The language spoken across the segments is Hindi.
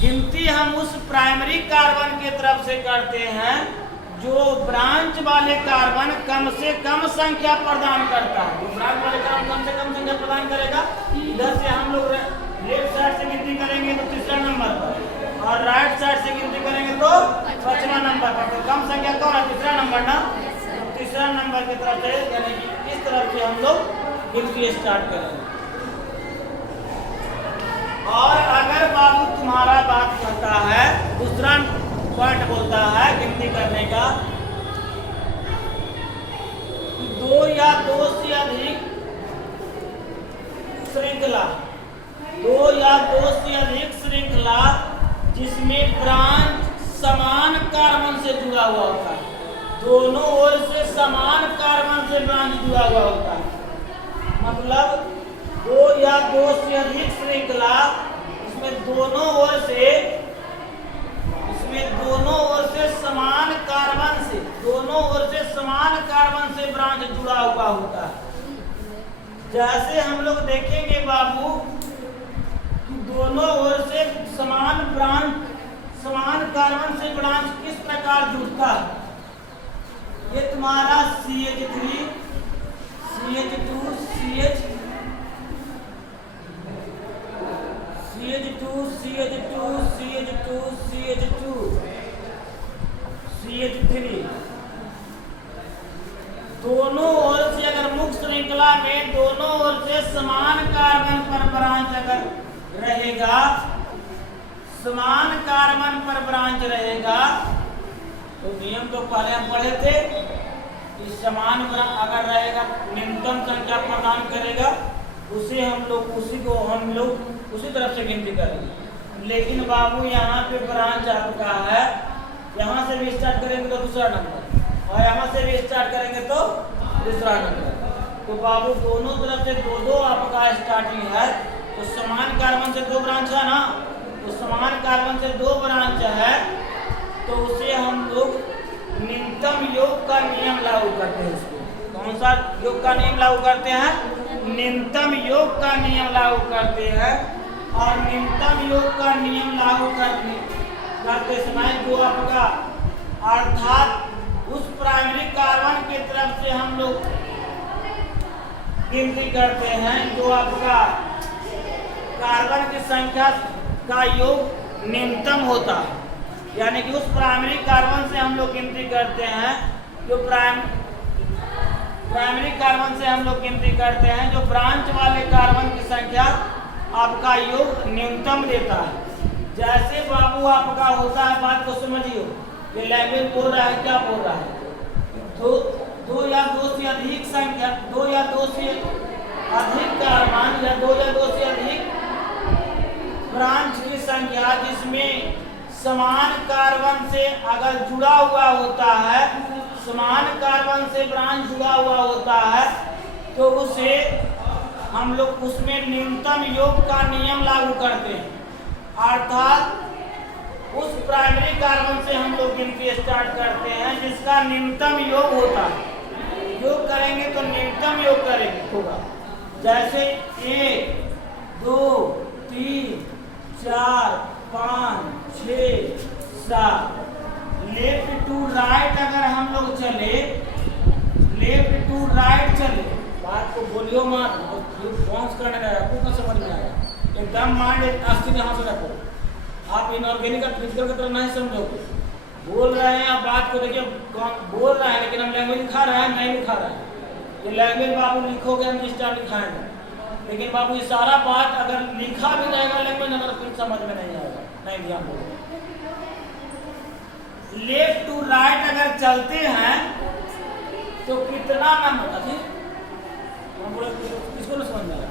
गिनती हम उस प्राइमरी कार्बन की तरफ से करते हैं जो ब्रांच वाले कार्बन कम से कम संख्या प्रदान करता है। जो ब्रांच वाले कार्बन कम से कम संख्या प्रदान करेगा, इधर से हम लोग लेफ्ट साइड से गिनती करेंगे तो तीसरा नंबर पर, और राइट साइड से गिनती करेंगे तो पांचवा नंबर पर। तो कम संख्या कौन है? तीसरा नंबर ना। तीसरा नंबर की तरफ से, यानी कि इस तरफ से हम लोग गिनती स्टार्ट करेंगे। और अगर बाबू तुम्हारा बात करता है, दूसरा पॉइंट बोलता है गिनती करने का, दो या दो से अधिक श्रृंखला, दो या दो से अधिक श्रृंखला जिसमें ब्रांच समान कार्बन से जुड़ा हुआ होता है, दोनों ओर से समान कार्बन से ब्रांच जुड़ा हुआ होता है। मतलब दो या दो से अधिक श्रृंखला, इसमें दोनों ओर से समान कार्बन से, दोनों ओर से समान कार्बन से ब्रांच जुड़ा हुआ होता है। जैसे हम लोग देखेंगे बाबू कि दोनों ओर से समान कार्बन से ब्रांच किस प्रकार जुड़ता है। ये तुम्हारा CH3 CH2 CH3 दोनों ओर से, अगर मुख्य श्रृंखला में दोनों ओर से समान कार्बन पर ब्रांच अगर रहेगा, समान कार्बन पर ब्रांच रहेगा, तो नियम तो पहले हम पढ़े थे कि समान अगर रहेगा न्यूनतम संख्या प्रदान करेगा, उसी तरफ से गिनती करेंगे। लेकिन बाबू यहाँ पे ब्रांच आपका है, यहाँ से भी स्टार्ट करेंगे तो दूसरा नंबर, और यहाँ से भी स्टार्ट करेंगे तो दूसरा नंबर। तो बाबू दोनों तरफ से दो दो आपका स्टार्टिंग है, तो समान कार्बन से दो ब्रांच है ना, तो समान कार्बन से दो ब्रांच है, तो उसे हम लोग न्यूनतम योग का नियम लागू करते हैं। उसको कौन सा योग का नियम लागू करते हैं? न्यूनतम योग का नियम लागू करते हैं। और न्यूनतम योग का नियम लागू करते समय जो आपका, अर्थात उस प्राइमरी कार्बन की तरफ से हम लोग गिनती करते हैं जो आपका कार्बन की संख्या का योग न्यूनतम होता है, यानी कि उस प्राइमरी कार्बन से हम लोग गिनती करते हैं जो प्राइमरी कार्बन से हम लोग गिनती करते हैं जो ब्रांच वाले कार्बन की संख्या आपका योग न्यूनतम देता है। जैसे बाबू आपका होता है, बात को समझियो, ये लैंग्वेज बोल रहा है, क्या बोल रहा है, दो या दो से अधिक संख्या, दो या दो से अधिक कार्बन या दो या दो से अधिक ब्रांच की संख्या जिसमें समान कार्बन से अगर जुड़ा हुआ होता है, समान कार्बन से ब्रांच जुड़ा हुआ होता है, तो उसे हम लोग उसमें न्यूनतम योग का नियम लागू करते हैं। अर्थात उस प्राइमरी कार्बन से हम लोग गिनती स्टार्ट करते हैं जिसका न्यूनतम योग होता है। योग करेंगे तो न्यूनतम योग करेंगे होगा, जैसे 1 2 3 4 5 6 7। लेफ्ट टू राइट अगर हम लोग चले, लेफ्ट टू राइट चले, बात को बोलियो मत, बाउंस करने का आपको क्या समझ में आया, एकदम माइंड अस्थिर यहाँ से रखो। आप इनऑर्गेनिक और फिजिकल की तरह नहीं समझोगे। बोल रहे हैं आप, बात को देखिए, बोल रहे हैं लेकिन हम लैंग्वेज लिखा रहे हैं, नहीं लिखा रहे हैं। ये लैंग्वेज बाबू लिखोगे हम स्टार लिखाएंगे, लेकिन बाबू ये सारा बात अगर लिखा भी रहेगा लैंग्वेज अगर कुछ समझ में नहीं आएगा, नहीं ध्यान बोलो। लेफ्ट टू राइट अगर चलते हैं तो कितना नंबर किसको ना समझ में आ रहा है?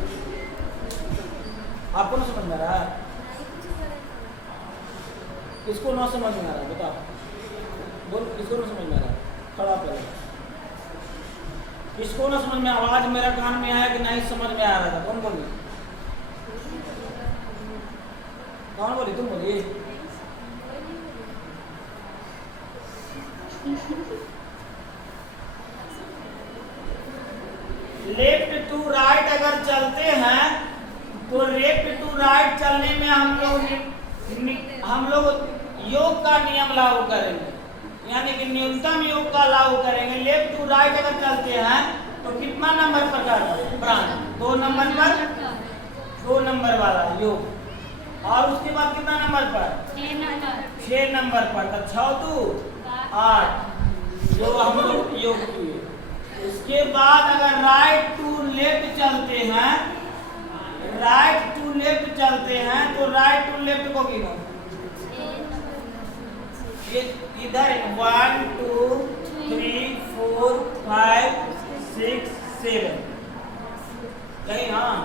आपको ना समझ में आ रहा है? किसको ना समझ में आ रहा है बताओ, बोल किसको ना समझ में आ रहा है? खड़ा पहले किसको ना समझ में, आवाज मेरा कान में आया कि नहीं समझ में आ रहा था? कौन बोली? कौन बोली? तुम बोलिए। लेफ्ट टू राइट अगर चलते हैं तो लेफ्ट टू राइट चलने में हम लोग हम लोग योग का नियम लागू करेंगे, यानी कि न्यूनतम योग का लागू करेंगे। लेफ्ट टू राइट अगर चलते हैं तो कितना नंबर पर ब्रांच? 2 नंबर पर, 2 नंबर वाला योग। और उसके बाद कितना नंबर पर? 6 नंबर पर। तो 6 2 8 जो हम लोग योग किए। उसके बाद अगर राइट टू लेफ्ट चलते हैं, राइट टू लेफ्ट चलते हैं तो राइट टू लेफ्ट को गिनो। इधर 1 2 3 4 5 6 7 कहीं। हाँ,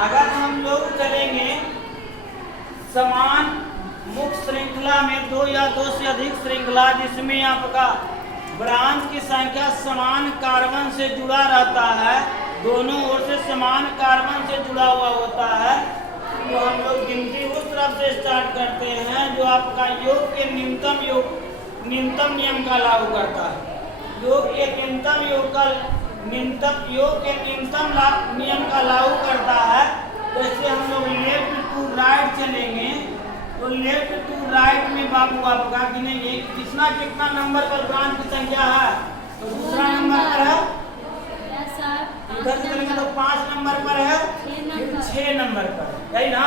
अगर हम लोग चलेंगे समान मुक्त श्रृंखला में 2 या 2 से अधिक श्रृंखला जिसमें आपका ब्रांच की संख्या समान कार्बन से जुड़ा रहता है, दोनों ओर से समान कार्बन से जुड़ा हुआ होता है, तो हम लोग गिनती उस तरफ से स्टार्ट करते हैं जो आपका योग के न्यूनतम नियम का लागू करता है। योग के न्यूनतम नियम का लागू करता है। जैसे हम लोग लेफ्ट टू राइट चलेंगे तो लेफ्ट टू राइट में बाबू आपका गिनेंगे कितना नंबर पर ब्रांच की संख्या है, तो दूसरा नंबर पर है। इधर चलेंगे तो 5 नंबर पर है, फिर 6 नंबर पर, यही ना।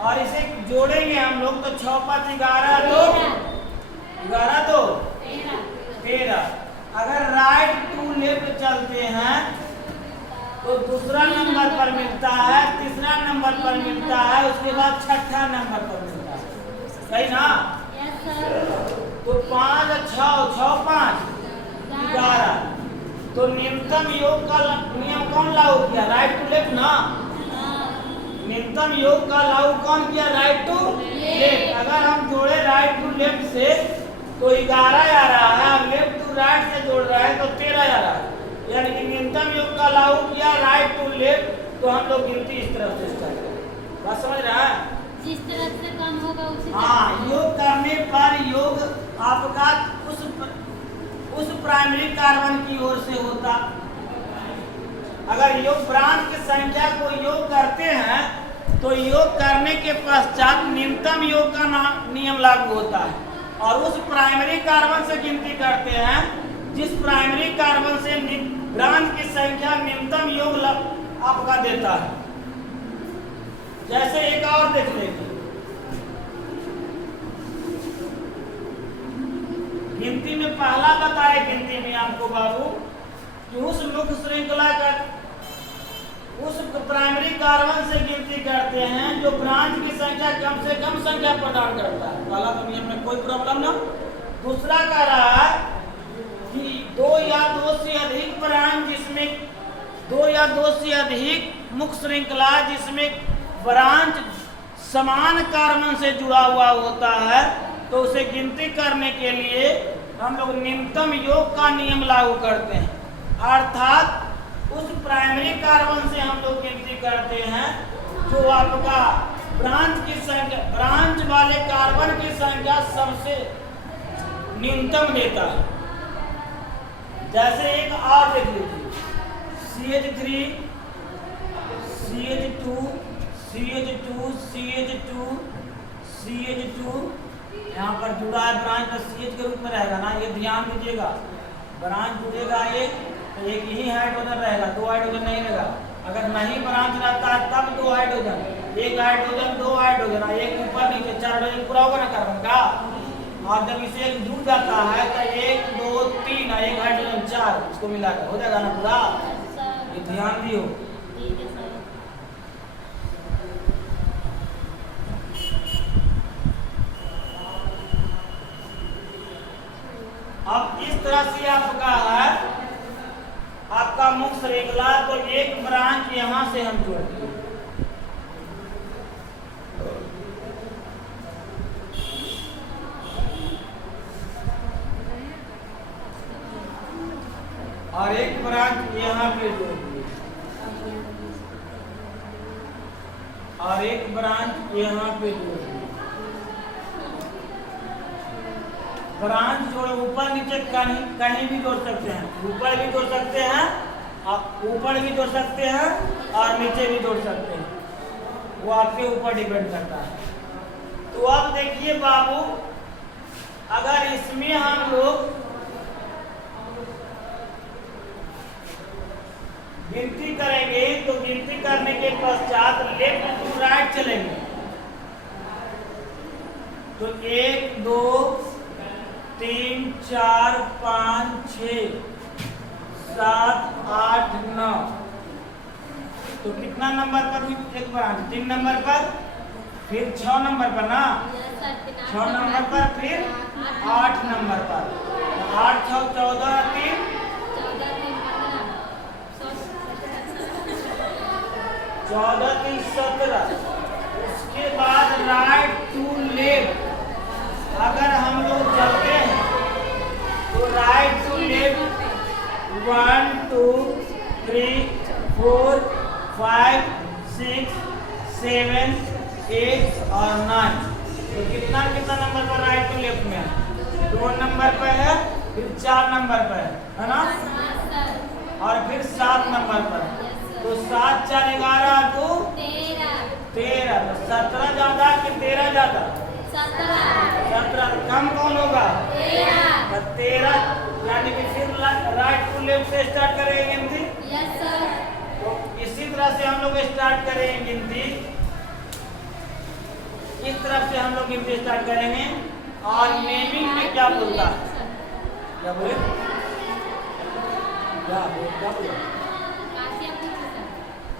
और इसे जोड़ेंगे हम लोग तो 6 5 11 2 13। अगर राइट टू लेफ्ट चलते हैं तो दूसरा नंबर पर मिलता है, तीसरा नंबर पर मिलता है, उसके बाद छठा नंबर पर मिलता है, सही ना। तो 5 6 6 5 11। तो न्यूनतम योग का नियम कौन लागू किया? राइट टू लेफ्ट ना। न्यूनतम योग का लागू कौन किया? Right to left. अगर हम जोड़े राइट टू लेफ्ट से तो 11 आ रहा है, लेफ्ट टू राइट से जोड़ रहा है तो 13 आ रहा है, यानी कि न्यूनतम योग का लागू किया राइट टू लेफ्ट, तो हम लोग गिनती इस तरफ से स्टार्ट करें। बात समझ रहा है? जिस तरह से कम होगा उसी हाँ, योग करने पर योग आपका उस प्राइमरी कार्बन की ओर से होता। अगर योग ब्रांच की संख्या को योग करते हैं तो योग करने के पश्चात न्यूनतम योग का नियम लागू होता है और उस प्राइमरी कार्बन से गिनती करते हैं जिस प्राइमरी कार्बन से ब्रांच की संख्या न्यूनतम योग आपका देता है। जैसे एक और देख लेंगे, गिनती में पहला बताए गिनती में आपको बाबू कि उस मुख्य श्रृंखला का उस प्राइमरी कार्बन से गिनती करते हैं जो ब्रांच की संख्या कम से कम संख्या प्रदान करता है। पहला तो नियम में कोई प्रॉब्लम ना। दूसरा कह रहा है कि 2 या 2 से अधिक ब्रांच जिसमें 2 या 2 से अधिक मुख्य श्रृंखला जिसमें ब्रांच समान कार्बन से जुड़ा हुआ होता है, तो उसे गिनती करने के लिए हम लोग न्यूनतम योग का नियम लागू करते हैं। अर्थात उस प्राइमरी कार्बन से हम लोग गिनती करते हैं जो आपका ब्रांच वाले कार्बन की संख्या सबसे न्यूनतम देता है। जैसे एक और देख लीजिए, CH3 CH2 CH2 CH2 CH2, यहाँ पर जुड़ा है ब्रांच का CH के रूप में रहेगा ना, ये ध्यान दीजिएगा। ब्रांच जुड़ेगा एक तो एक ही हाइड्रोजन रहेगा, 2 हाइड्रोजन नहीं रहेगा। अगर नहीं ब्रांच रहता है तब दो हाइड्रोजन, एक हाइड्रोजन दो हाइड्रोजन, एक ऊपर नीचे चार हाइड्रोजन पूरा होगा ना कार्बन का। और जब इसे एक जुड़ जाता है तो एक दो तीन एक हाइड्रोजन चार इसको मिलाकर हो जाएगा ना पूरा। ये ध्यान दियो। ठीक है सर। अब इस तरह से आपका है आपका मुख्य श्रृंखला, तो एक ब्रांच यहां से हम जोड़ते हैं और एक ब्रांच यहाँ पे जोड़ती है और एक ब्रांच यहाँ पे जोड़ती है। ब्रांच जोड़ ऊपर नीचे कहीं कहीं भी जोड़ सकते हैं, ऊपर भी जोड़ सकते हैं और ऊपर भी जोड़ सकते हैं और नीचे भी जोड़ सकते हैं, वो आपके ऊपर डिपेंड करता है। तो अब देखिए बाबू, अगर इसमें हम लोग गिनती करेंगे तो गिनती करने के पश्चात लेफ्ट टू राइट चलेंगे तो 1 2 3 4 5 6 7 8 9, तो कितना नंबर पर हुई एक ब्रांच? 3 नंबर पर, फिर 6 नंबर पर ना, 6 नंबर पर, फिर 8 नंबर पर। 8 6 14 3 14 3 17। उसके बाद राइट टू लेफ्ट अगर हम लोग चलते हैं तो राइट टू लेफ्ट 1 2 3 4 5 6 7 8 और 9, तो कितना कितना नंबर पर राइट टू लेफ्ट में है? 2 नंबर पर है, फिर 4 नंबर पर है ना, और फिर 7 नंबर पर। तो 7 4 11 तो 13, तो 17 ज्यादा कि 13 ज्यादा? 17 कम कौन होगा? 13, यानी कि फिर राइट टू लेफ्ट से स्टार्ट करेंगे गिनती। तो इसी तरह से हम लोग स्टार्ट करेंगे गिनती, इस तरफ से हम लोग गिनती स्टार्ट करेंगे। और नेमिंग में क्या बोलता है? क्या बोले? क्या बोले?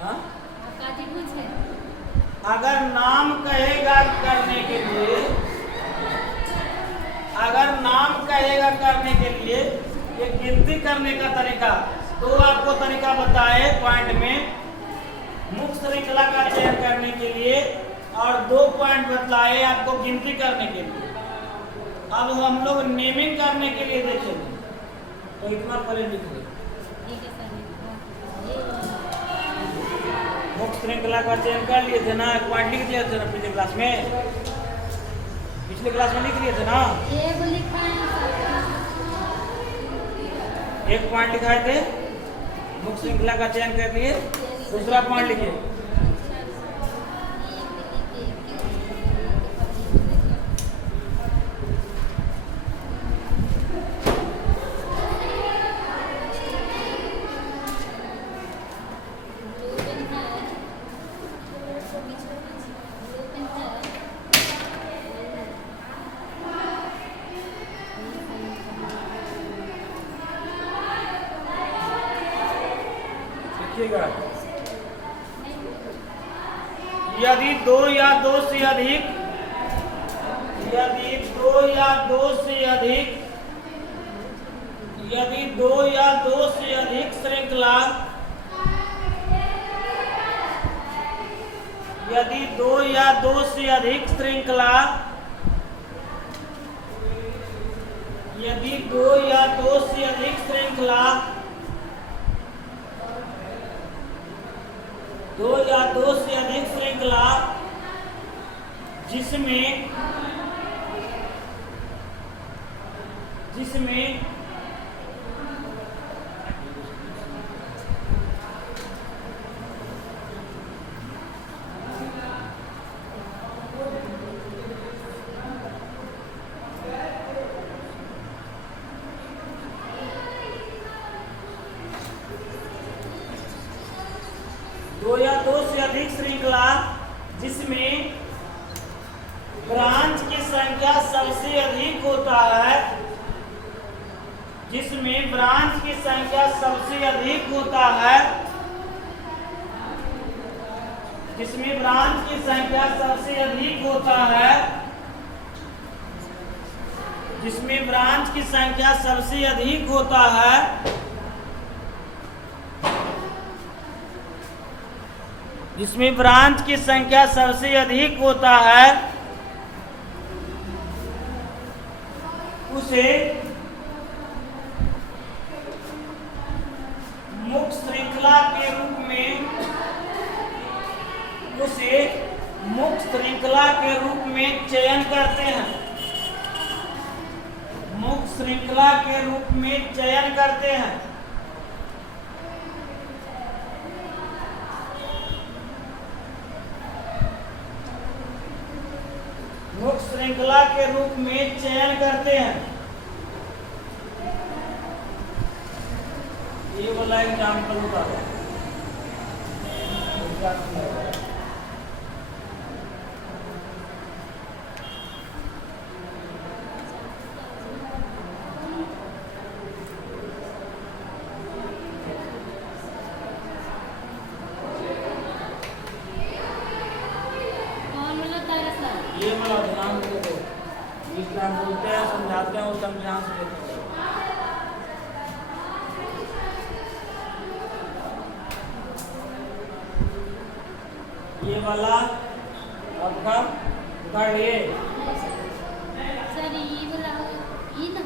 हाँ? अगर नाम कहेगा करने के लिए, अगर नाम कहेगा करने के लिए ये गिनती करने का तरीका, तो आपको तरीका बताए पॉइंट में मुख्य श्रृंखला का चयन करने के लिए, और 2 पॉइंट बतलाए आपको गिनती करने के लिए। अब हम लोग नेमिंग करने के लिए देखेंगे, तो इतना पहले लिख लें। मुख्य श्रृंखला का चयन कर लिए थे ना, एक पॉइंट लिख दिया थे ना पिछले क्लास में, पिछले क्लास में लिख लिए थे ना, एक पॉइंट लिखाए थे, मुख्य श्रृंखला का चयन कर लिए। दूसरा पॉइंट लिखिए, यदि 2 या 2 से अधिक, यदि 2 या 2 से अधिक, यदि 2 या 2 से अधिक श्रृंखला, यदि 2 या 2 से अधिक श्रृंखला, यदि 2 या 2 से अधिक श्रृंखला, 2 या 2 से अधिक श्रृंखला जिसमें दो या दो से अधिक श्रृंखला जिसमें ब्रांच की संख्या सबसे अधिक होता है, जिसमें ब्रांच की संख्या सबसे अधिक होता है, जिसमें ब्रांच की संख्या सबसे अधिक होता है, जिसमें ब्रांच की संख्या सबसे अधिक होता है, जिसमें ब्रांच की संख्या सबसे अधिक होता है, उसे मुख्य श्रृंखला के रूप में, उसे मुख्य श्रृंखला के रूप में चयन करते हैं, मुख्य श्रृंखला के रूप में चयन करते हैं। मुख्य श्रृंखला के रूप में चयन करते हैं। ये वाला एग्जाम्पल होगा। ये वाला ध्यान दो, इस टाइम बोलते हैं समझाते हैं उस टाइम ध्यान से लेते हैं। ये वाला आपका उतार लिए सर, ये वाला ये ना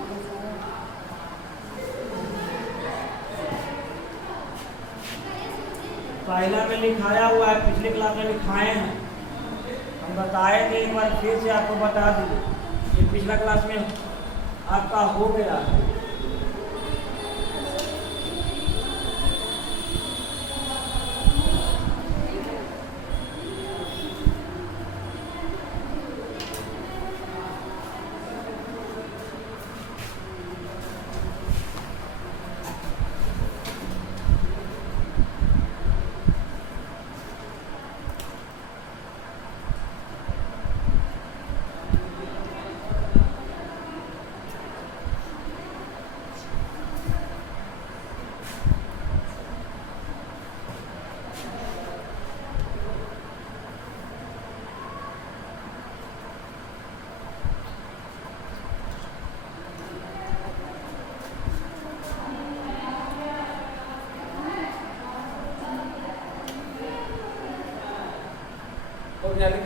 पहला में लिखाया हुआ है, पिछले क्लास में लिखाए हैं, हम बताए थे, एक बार फिर से आपको बता दीजिए। ये पिछला क्लास में आपका हो गया।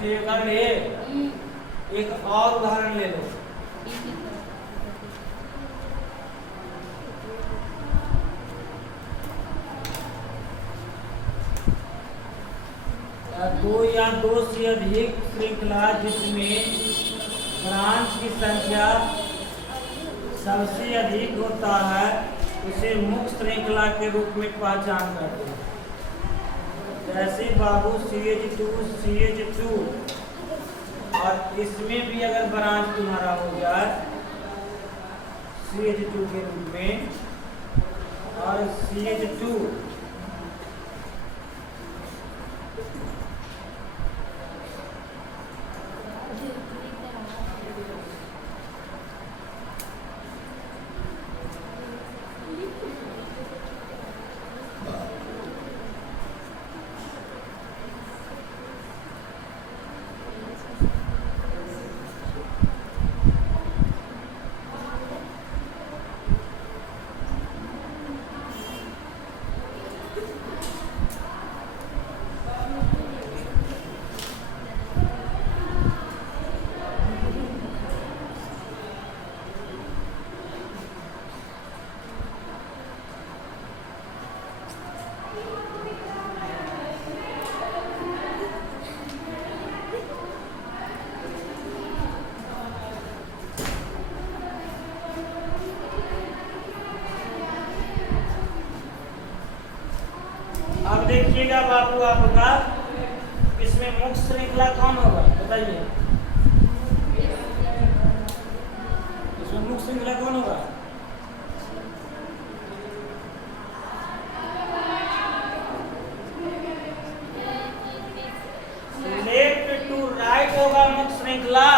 उदाहरण ले, एक और उदाहरण ले लो। दो या दो से अधिक श्रृंखला जिसमें ब्रांच की संख्या सबसे अधिक होता है, उसे मुख्य श्रृंखला के रूप में पहचान करते हैं। जैसे बाबू CH2 और इसमें भी अगर ब्रांच तुम्हारा हो जाए CH2 के रूप में और CH2 अब देखिएगा बाबू आपका इसमें मुख्य श्रृंखला कौन होगा बताइए, इसमें मुख्य श्रृंखला कौन होगा? श्रृंखला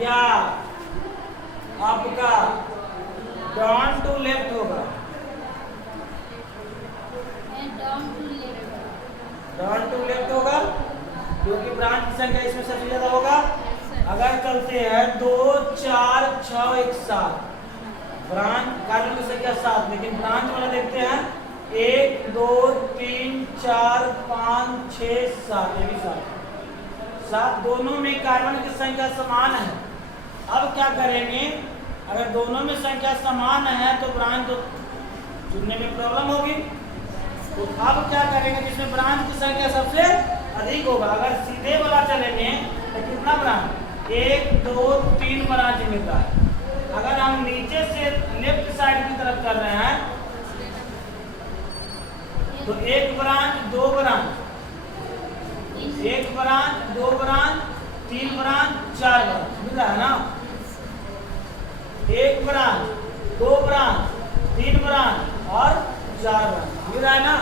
या आपका डाउन टू लेफ्ट होगा? Down to left. Down to left होगा क्योंकि ब्रांच की संख्या इसमें सबसे ज्यादा होगा। अगर चलते हैं 2 4 6 1 7, ब्रांच कार्बन की संख्या 7, लेकिन ब्रांच वाला देखते हैं 1 2 3 4 5 6 7, ये भी 7 दोनों में कार्बन की संख्या समान है। अब क्या करेंगे, अगर दोनों में संख्या समान है तो ब्रांच तो चुनने में प्रॉब्लम होगी। तो अब क्या करेंगे, जिसमें ब्रांच की संख्या सबसे अधिक होगा, अगर सीधे वाला चलेंगे तो कितना ब्रांच, 1 2 3 ब्रांच मिलता है। अगर हम नीचे से लेफ्ट साइड की तरफ कर रहे हैं तो 1 branch 2 branch, 1 branch 2 branch 3 branch 4 branch मिल रहा है ना। 1 ब्रांच 2 ब्रांच 3 ब्रांच और 4 ब्रांच मिल रहा है ना।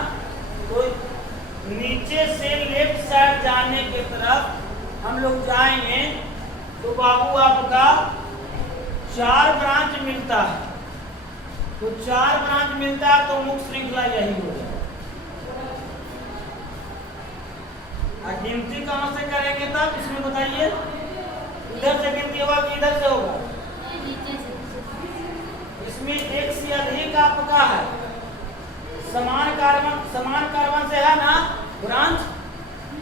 तो नीचे से लेफ्ट साइड जाने की तरफ हम लोग जाएंगे तो बाबू आपका 4 ब्रांच मिलता है। तो 4 ब्रांच मिलता है तो मुख्य श्रृंखला यही हो जाएगा। गिनती कहां से करेंगे तब इसमें बताइए, इधर से गिनती होगा कि इधर से होगा? इसमें एक से अधिक आपका है, समान कार्बन से है ना ब्रांच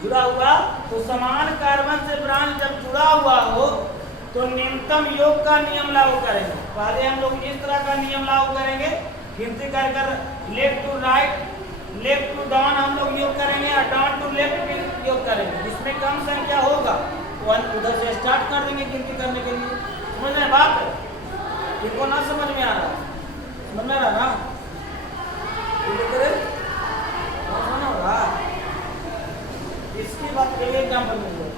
जुड़ा हुआ। तो समान कार्बन से ब्रांच जब जुड़ा हुआ हो तो न्यूनतम योग का नियम लागू करेंगे। पहले हम लोग इस तरह का नियम लागू करेंगे, गिनती कर कर left to right, left to down हम लोग योग करेंगे और डाउन टू लेफ्ट भी योग करेंगे। जिसमें कम संख्या होगा वो उधर से स्टार्ट कर देंगे गिनती करने के लिए। समझ में बात है? इनको ना समझ में आ रहा, समझ में आ रहा ना? इसकी बात के लिए एग्जाम्पल मिल जाए।